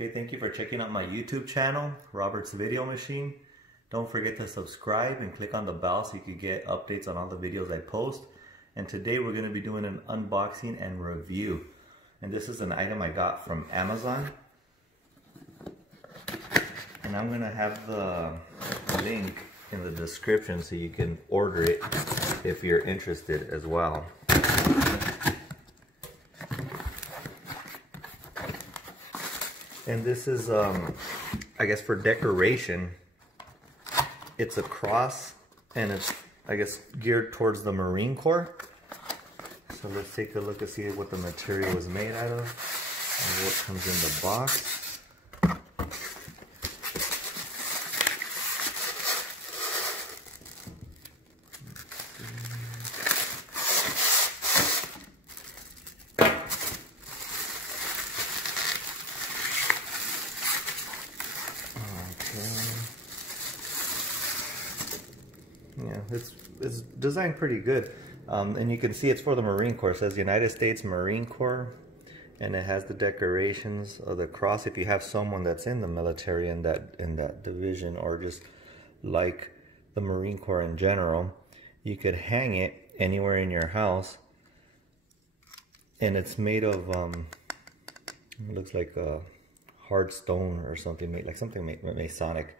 Okay, thank you for checking out my YouTube channel, Robert's Video Machine. Don't forget to subscribe and click on the bell so you can get updates on all the videos I post. And today we're going to be doing an unboxing and review. And this is an item I got from Amazon. And I'm going to have the link in the description so you can order it if you're interested as well. And this is, I guess, for decoration. It's a cross, and it's, I guess, geared towards the Marine Corps. So let's take a look and see what the material is made out of, and what comes in the box. Yeah, it's designed pretty good, and you can see it's for the Marine Corps. It says United States Marine Corps, and it has the decorations of the cross. If you have someone that's in the military in that division, or just like the Marine Corps in general, you could hang it anywhere in your house. And it's made of it looks like a hard stone or something, like something Masonic.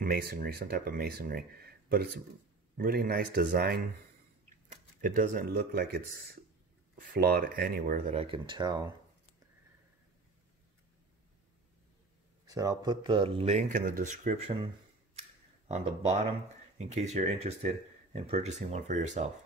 Masonry, some type of masonry, but it's really nice design. It doesn't look like it's flawed anywhere that I can tell. So I'll put the link in the description on the bottom in case you're interested in purchasing one for yourself.